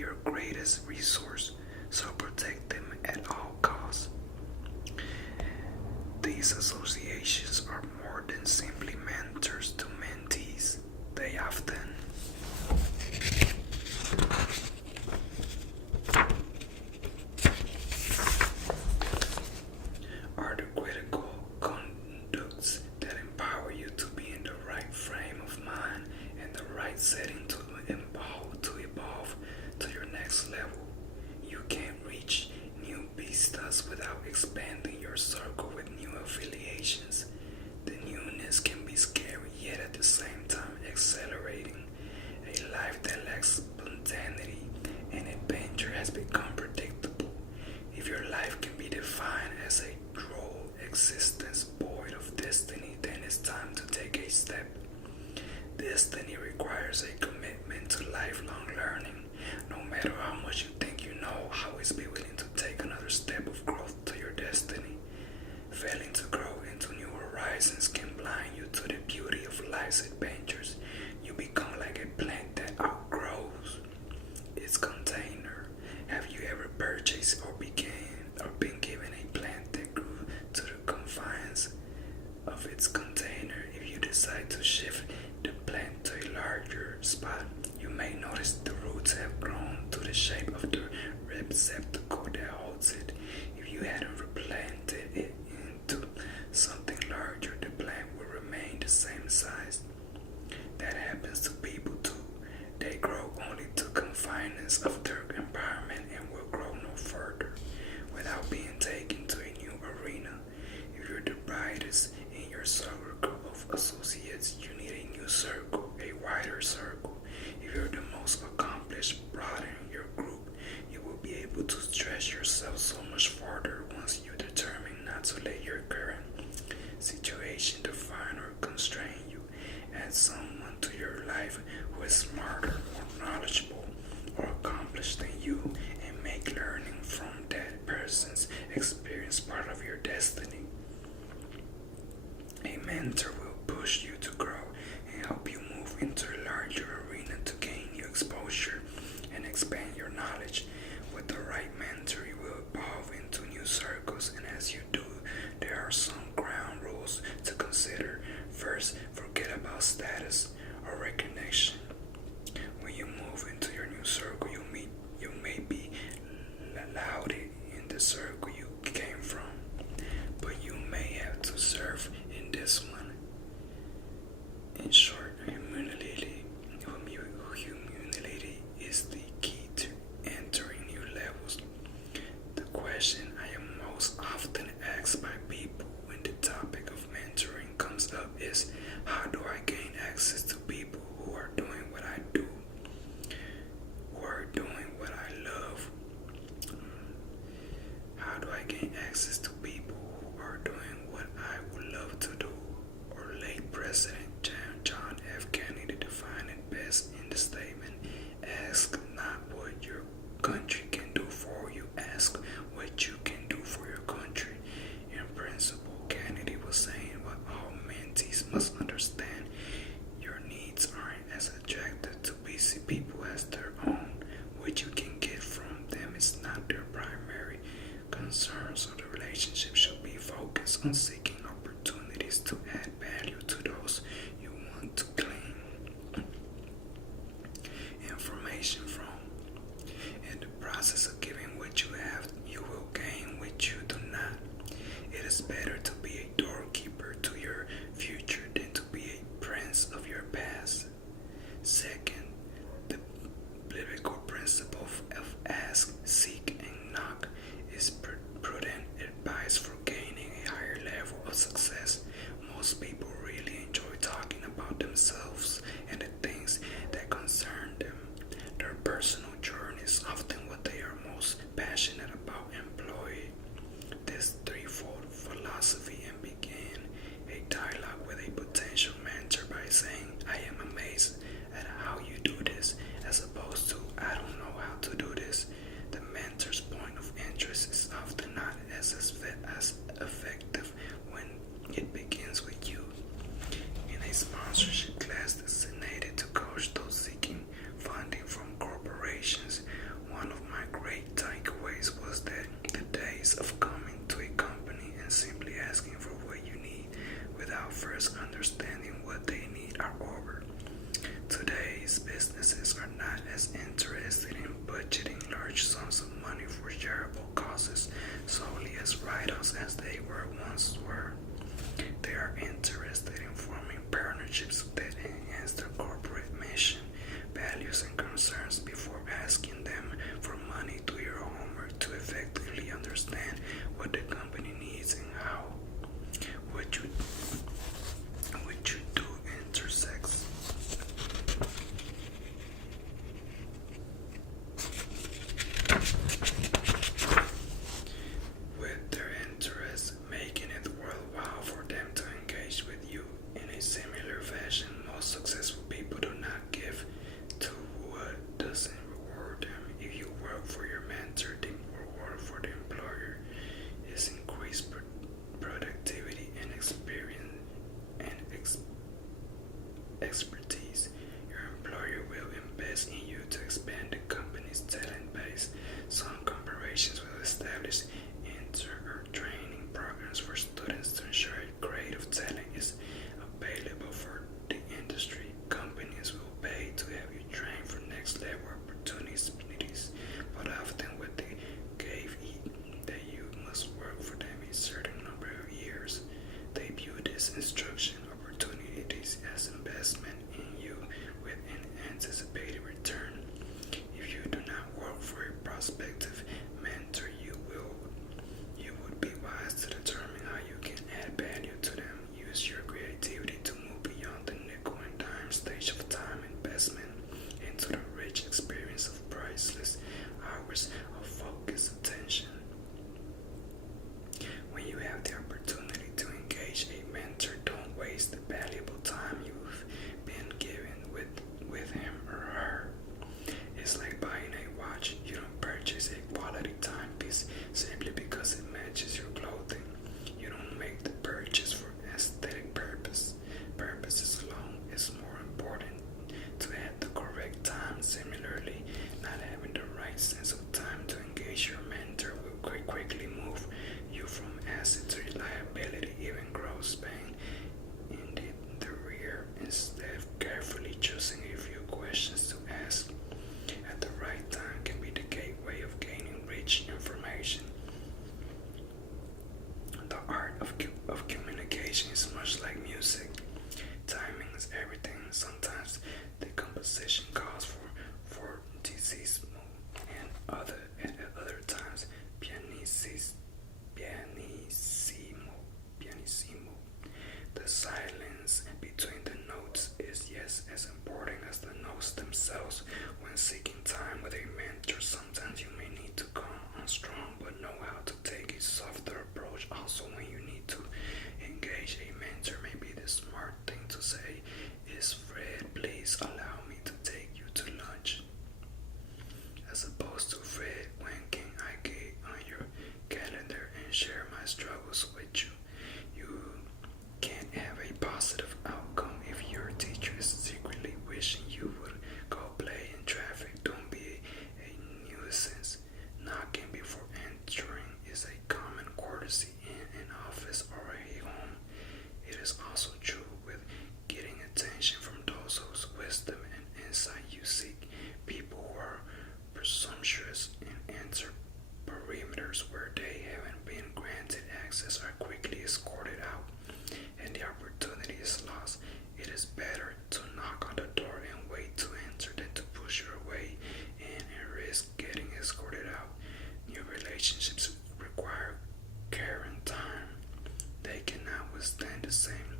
your greatest resource, so protect them at all costs. These associations are more than simply mentors to mentees. They often are the critical conducts that empower you to be in the right frame of mind and the right setting to evolve to your next level. You can't reach new vistas without expanding your circle with new affiliations. The newness can be scary, yet at the same time exhilarating. A life that lacks spontaneity and adventure has become predictable. If your life can be defined as a droll existence void of destiny, then it's time to take a step. Destiny requires a commitment to lifelong learning. No matter how much you think you know, always be willing to take another step of growth to your destiny. Failing to grow into new horizons can blind you to the beauty of life's adventures. You become like a plant that outgrows its container. Have you ever purchased or been given a plant that grew to the confines of its container? If you decide to shift the plant to a larger spot, you may notice the roots have grown to the shape of the receptacle that holds it. If you hadn't replanted it into something larger, the plant will remain the same size. That happens to people too. They grow only to confines of their environment and will grow no further without being taken to a new arena. If you're the brightest in your circle of associates, you need a new circle, a wider circle. If you're the most accomplished, broaden your group. You will be able to stretch yourself so much farther once you determine not to let your current situation define or constrain you. Add someone to your life who is smarter, more knowledgeable, or accomplished than you, and make learning from that person's experience part of your destiny. A mentor will push you to grow and help you move into a larger arena to gain new exposure and expand your knowledge. With the right mentor, you will evolve into new circles, and as you do, there are some ground rules to consider. First, forget about status or recognition. When you move into your new circle, you may be allowed in the circle you came from, but you may have to serve in this one. In short, humility is the key to entering new levels. The question I am most often asked by people when the topic of mentoring comes up is, how do I gain access to people who are doing what I do, who are doing what I love? How do I gain access to people who are doing what I would love to do? Or late President John F. Kennedy defined it best in the statement, ask not what your country can do for you, ask what you can do for your country. In principle, Kennedy was saying what all mentees must understand. Your needs aren't as attractive to busy people as their own. What you can get from them is not their primary concern, so the relationship should be focused on seeking opportunities to add value to those you want to glean information from. In the process of giving what you have, you will gain what you do not. It is better to be a doorkeeper to your future than to be a prince of your past. Second, the biblical principle of ask, seek, and knock is prudent advice for gaining a higher level of success. Most people really enjoy talking about themselves and the things that concern them. Their personal journey is often what they are most passionate about. Employ this threefold philosophy and begin a dialogue with a potential mentor by saying, I am amazed at how you do this, as opposed to, I don't know how to do this. The mentor's point of interest is often not as effective when it begins with you. In a sponsorship class designated to coach those seeking funding from corporations, as vitals as they once were. They are interested in forming partnerships that enhance their corporate mission, values, and concerns before asking them for money. Do your homework to effectively understand what the company needs and how. What you do intersects with their interests, making it worthwhile for them to engage with you in a similar fashion. Most successful people do not give to what doesn't reward them. If you work for your mentor, the reward for the employer is increased productivity and experience and expertise. Your employer will invest in you to expand the company's talent base. Some corporations will establish intern or training programs for students to ensure a grade of talent is available for the industry. Companies will pay to have you train for next level opportunities, but often what they gave that you must work for them a certain number of years. They view this instruction opportunities as investment in you with an anticipated return. If you do not work for a prospective mentor, you would be wise to determine how you can add value to them. Use your creativity to move beyond the nickel and dime stage of time investment into the rich experience of priceless hours of focused attention. When you have the opportunity to engage a mentor, don't waste the valuable time you've been given with him or her. It's like buying a watch. You don't purchase a quality timepiece simply because it matches your clothing. You don't make the purchase for aesthetic purpose. Purposes alone is more important to have the correct time. Similarly, not having the right sense of time to engage your mentor will quickly move you from asset to liability, even gross pain in the rear. Instead of carefully choosing a few questions to ask at the right time can be the gateway of gaining rich information. The art of communication is much like music. Timing is everything. Sometimes the composition calls for fortissimo and at other times pianissimo. The silence between the notes is just as important as the notes themselves. When seeking time with a mentor, sometimes you may need to come on strong but know how to take a softer approach. Also, when you need to engage a mentor, maybe the smart thing to say is, Fred, please allow me to take you to lunch. As opposed to, Fred, when can I get on your calendar and share my struggles with you? You can't have a positive outcome if your teacher is secretly wishing you would go play in traffic. Don't be a nuisance. Knocking before entering is a common courtesy in an office or a home. It is also true with getting attention from those whose wisdom and insight you seek. People who are presumptuous and enter perimeters where they haven't been granted access are quickly escorted out, and the opportunity is lost. It is better to knock on the door and wait to enter than to push your way in and risk getting escorted out. New relationships require care and time. They cannot withstand the same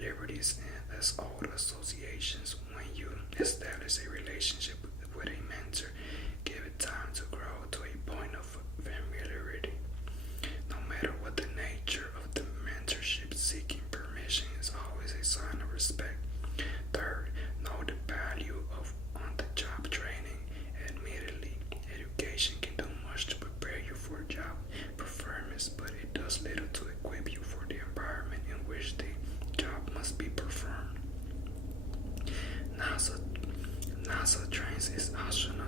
liberties as old associations. When you establish a relationship with a mentor, give it time to grow to a point of familiarity. No matter what the nature of the mentorship, seeking permission is always a sign of respect. Third, know the value of on-the-job training. Admittedly, education can do much to prepare you for job performance, but it does little to equip you for the environment in which the job must be performed. NASA trains its astronauts